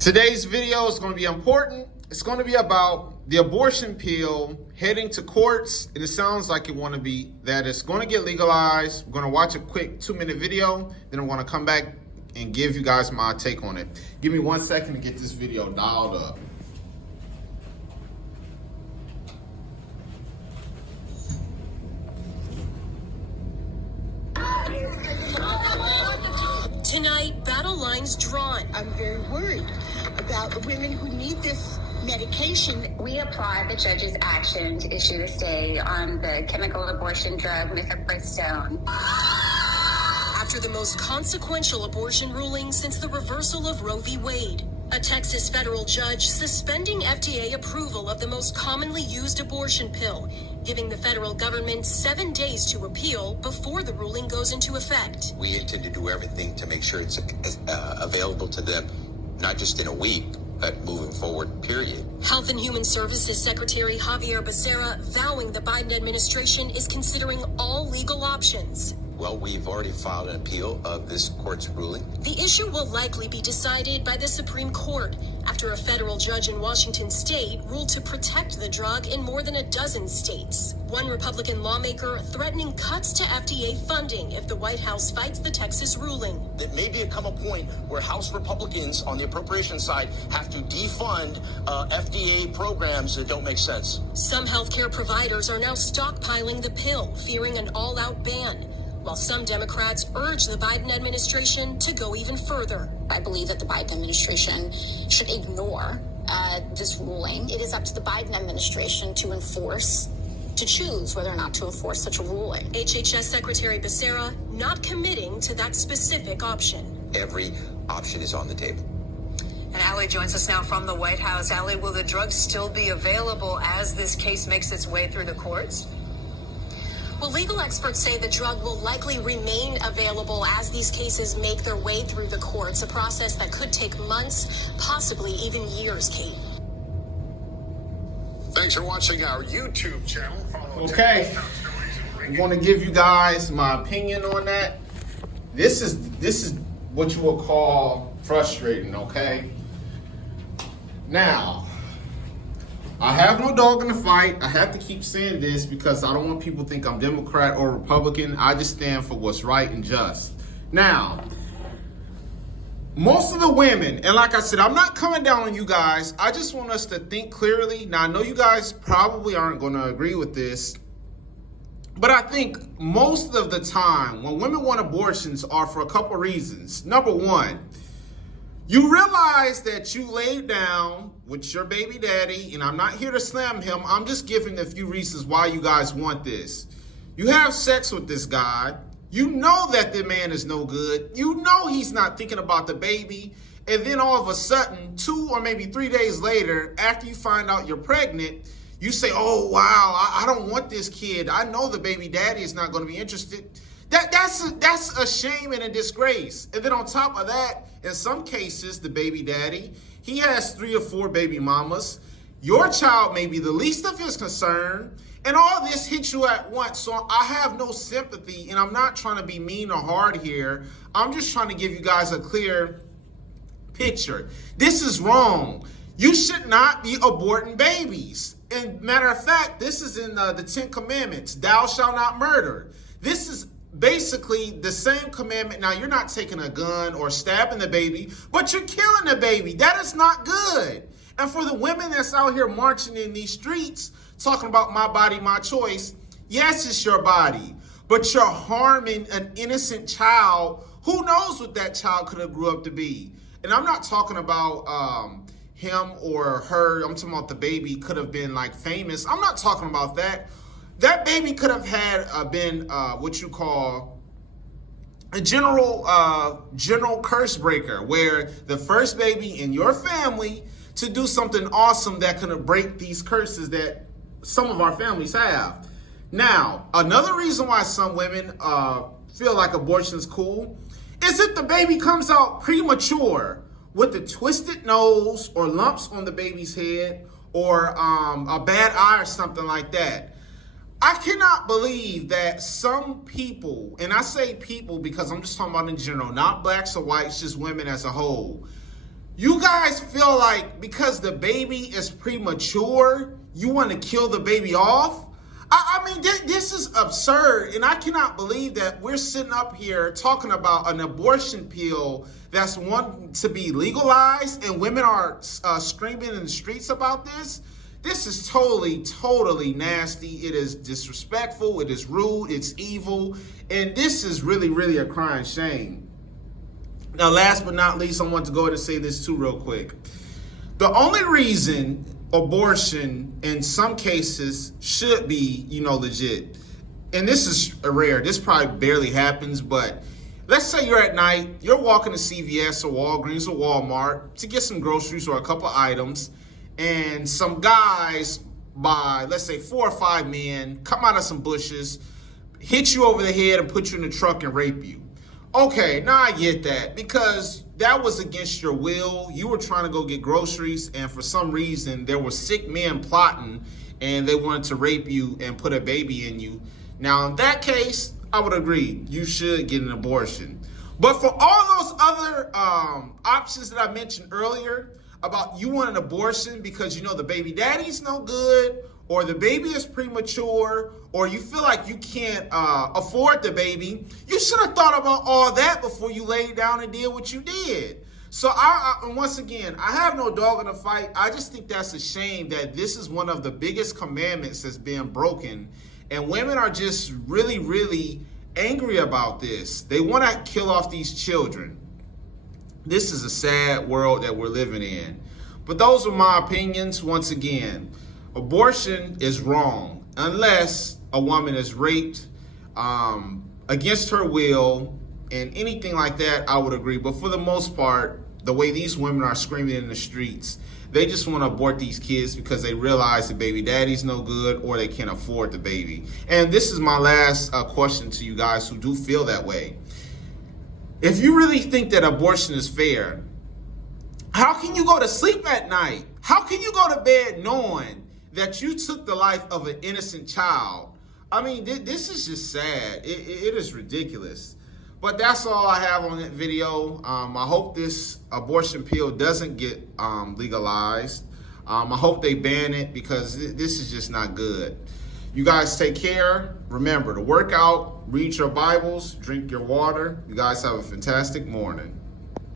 Today's video is going to be important. It's going to be about the abortion pill heading to courts, and it sounds like it want to be that it's going to get legalized. We're going to watch a quick 2-minute video, then I'm going to come back and give you guys my take on it. Give me 1 second to get this video dialed up. Tonight, battle lines drawn. I'm very worried about the women who need this medication. We applaud the judge's action to issue a stay on the chemical abortion drug mifepristone. After the most consequential abortion ruling since the reversal of Roe v. Wade, a Texas federal judge suspending FDA approval of the most commonly used abortion pill, giving the federal government 7 days to appeal before the ruling goes into effect. We intend to do everything to make sure it's available to them, not just in a week, but moving forward, period. Health and Human Services Secretary Xavier Becerra vowing the Biden administration is considering all legal options. Well, we've already filed an appeal of this court's ruling. The issue will likely be decided by the Supreme Court after a federal judge in Washington state ruled to protect the drug in more than a dozen states. One Republican lawmaker threatening cuts to FDA funding if the White House fights the Texas ruling. There may come a point where House Republicans on the appropriation side have to defund FDA programs that don't make sense. Some healthcare providers are now stockpiling the pill, fearing an all-out ban, while some Democrats urge the Biden administration to go even further. I believe that the Biden administration should ignore this ruling. It is up to the Biden administration to choose whether or not to enforce such a ruling. HHS Secretary Becerra not committing to that specific option. Every option is on the table. And Allie joins us now from the White House. Allie, will the drug still be available as this case makes its way through the courts? Well, legal experts say the drug will likely remain available as these cases make their way through the courts, a process that could take months, possibly even years, Kate. Thanks for watching our YouTube channel. Okay, I'm going to give you guys my opinion on that. This is what you will call frustrating, okay? Now, I have no dog in the fight. I have to keep saying this because I don't want people to think I'm Democrat or Republican. I just stand for what's right and just. Now, most of the women, and like I said, I'm not coming down on you guys. I just want us to think clearly. Now, I know you guys probably aren't going to agree with this, but I think most of the time when women want abortions are for a couple reasons. Number one, you realize that you laid down with your baby daddy, and I'm not here to slam him. I'm just giving a few reasons why you guys want this. You have sex with this guy. You know that the man is no good. You know he's not thinking about the baby. And then all of a sudden, 2 or maybe 3 days later, after you find out you're pregnant, you say, oh, wow, I don't want this kid. I know the baby daddy is not going to be interested. That's a shame and a disgrace. And then on top of that, in some cases, the baby daddy, he has 3 or 4 baby mamas. Your child may be the least of his concern, and all this hits you at once. So I have no sympathy, and I'm not trying to be mean or hard here. I'm just trying to give you guys a clear picture. This is wrong. You should not be aborting babies. And matter of fact, this is in the 10 Commandments. Thou shalt not murder. This is basically the same commandment. Now, you're not taking a gun or stabbing the baby, but you're killing the baby. That is not good. And for the women that's out here marching in these streets, talking about my body, my choice, yes, it's your body, but you're harming an innocent child. Who knows what that child could have grew up to be? And I'm not talking about him or her. I'm talking about the baby could have been like famous. I'm not talking about that. That baby could have had been what you call a general curse breaker, where the first baby in your family to do something awesome that could break these curses that some of our families have. Now, another reason why some women feel like abortion is cool is if the baby comes out premature with a twisted nose or lumps on the baby's head or a bad eye or something like that. I cannot believe that some people, and I say people because I'm just talking about in general, not blacks or whites, just women as a whole, You guys feel like because the baby is premature, you want to kill the baby off? I mean, this is absurd, and I cannot believe that we're sitting up here talking about an abortion pill that's wanting to be legalized, and women are screaming in the streets about this. This is totally nasty. It is disrespectful. It is rude. It's evil, and this is really a crying shame. Now, last but not least, I want to go ahead and say this too real quick. The only reason abortion in some cases should be, legit, and this is rare, this probably barely happens, but let's say you're at night, you're walking to CVS or Walgreens or Walmart to get some groceries or a couple items, and some guys by, let's say 4 or 5 men, come out of some bushes, hit you over the head and put you in the truck and rape you. Okay, now I get that, because that was against your will. You were trying to go get groceries, and for some reason, there were sick men plotting, and they wanted to rape you and put a baby in you. Now, in that case, I would agree. You should get an abortion. But for all those other options that I mentioned earlier, about you want an abortion because you know the baby daddy's no good, or the baby is premature, or you feel like you can't afford the baby, you should have thought about all that before you laid down and did what you did. So and once again, I have no dog in the fight. I just think that's a shame that this is one of the biggest commandments that's being broken. And women are just really angry about this. They want to kill off these children. This is a sad world that we're living in. But those are my opinions. Once again, abortion is wrong unless a woman is raped against her will, and anything like that, I would agree. But for the most part, the way these women are screaming in the streets, they just want to abort these kids because they realize the baby daddy's no good, or they can't afford the baby. And this is my last question to you guys who do feel that way. If you really think that abortion is fair, how can you go to sleep at night? How can you go to bed knowing that you took the life of an innocent child? I mean, this is just sad. It is ridiculous. But that's all I have on that video. I hope this abortion pill doesn't get legalized. I hope they ban it, because this is just not good. You guys take care. Remember to work out, read your Bibles, drink your water. You guys have a fantastic morning.